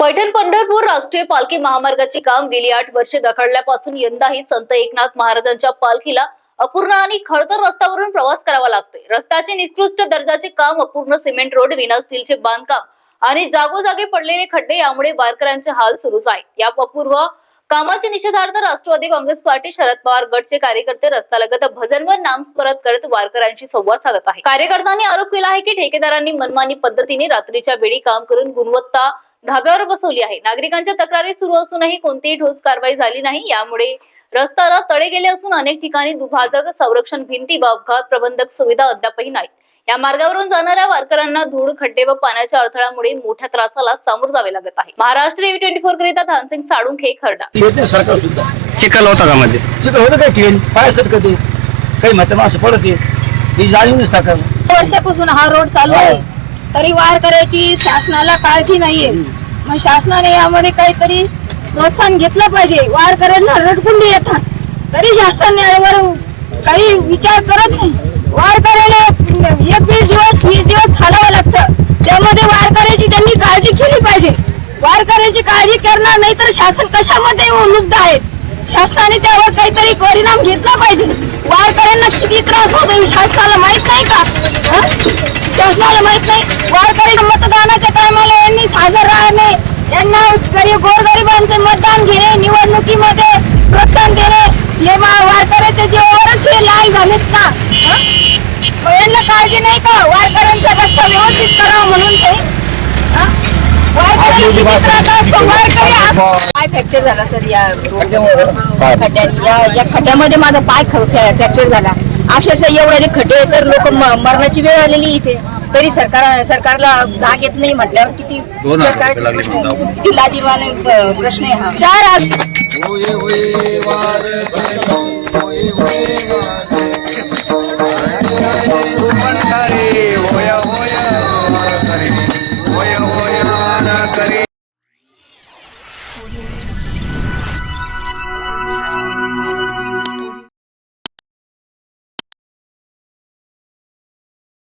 पैठण पंढरपूर राष्ट्रीय पालखी महामार्गाचे काम गेली आठ वर्षे रखडल्यापासून यंदाही संत एकनाथ महाराजांच्या पालखीला अपूर्ण आणि खडतर रस्त्यावरून प्रवास करावा लागतोय. रस्त्याचे निकृष्ट दर्जाचे काम अपूर्ण सिमेंट रोड विना स्टीलचे बांधकाम आणि जागोजागी पडलेले खड्डे यामुळे वारकऱ्यांचे हाल सुरूच आहे. या अपूर्व कामाच्या निषेधार्थ राष्ट्रवादी काँग्रेस पार्टी शरद पवार गटचे कार्यकर्ते रस्त्यालगत भजनवर नामस्मरत करत वारकऱ्यांशी संवाद साधत आहे. कार्यकर्त्यांनी आरोप केला आहे की ठेकेदारांनी मनमानी पद्धतीने रात्रीच्या वेळी काम करून गुणवत्ता धाब्यावर बसवली आहे. नागरिकांच्या तक्रारी सुरू असूनही कोणतीही ठोस कारवाई झाली नाही. यामुळे रस्त्याला तडे गेले असून अनेक ठिकाणी दुभाजक संरक्षण भिंती व अपघात प्रबंधक सुविधा अद्यापही नाहीत. या मार्गावरून जाणाऱ्या वारकऱ्यांना धूळ खड्डे व पाण्याच्या अडथळ्यामुळे मोठ्या त्रासाला सामोर जावे लागत आहे. महाराष्ट्र टीव्ही ट्वेंटी फोर करिता धानसिंग साळुंखे खरडा. येते सरकार सुद्धा. चिखल होता का मध्ये? तिकडे होतं काय ट्रेन पाय सरकते काही म्हणते माणसं पडते ही जाणीव नाही सरकार वर्षापासून हा रोड चालू आहे. तरी वार करायची शासनाला काळजी नाहीये. मग शासनाने यामध्ये काहीतरी प्रोत्साहन घेतलं पाहिजे. वार करायला रडकुंडी येतात. तरी शासनाने यावर काही विचार करत नाही. वार करायला एक वीस दिवस वीस दिवस चालावं लागतं. त्यामध्ये वार करायची त्यांनी काळजी केली पाहिजे. वार करायची काळजी करणार नाही तर शासन कशामध्ये लुप्त आहेत शासनाने त्यावर काहीतरी परिणाम घेतला पाहिजे. वारकऱ्यांना किती त्रास होतो शासनाला माहीत नाही का? हं? शासनाला माहीत नाही. वारकरी मतदानाच्या टायमाला यांनी साजर राहणे यांना गरीब गोरगरिबांचे मतदान घेणे निवडणुकीमध्ये प्रोत्साहन देणे. हे मा- वारकऱ्याच्या जीवावरच हे लाल झालेत ना. हं? यांना काळजी नाही का? वारकऱ्यांचा रस्ता व्यवस्थित करावा म्हणून ते. हं? पाय फ्रॅक्चर झाला सर या खड्ड्याने या या खड्ड्यामध्ये माझा पाय फ्रॅक्चर झाला. अक्षरशः एवढे खड्डे तर लोक मरणाची वेळ आलेली इथे. तरी सरकार सरकारला जाग येत नाही म्हटल्यावर किती सरकारचे प्रश्न किती लाजीवाने प्रश्न आहे हा. चार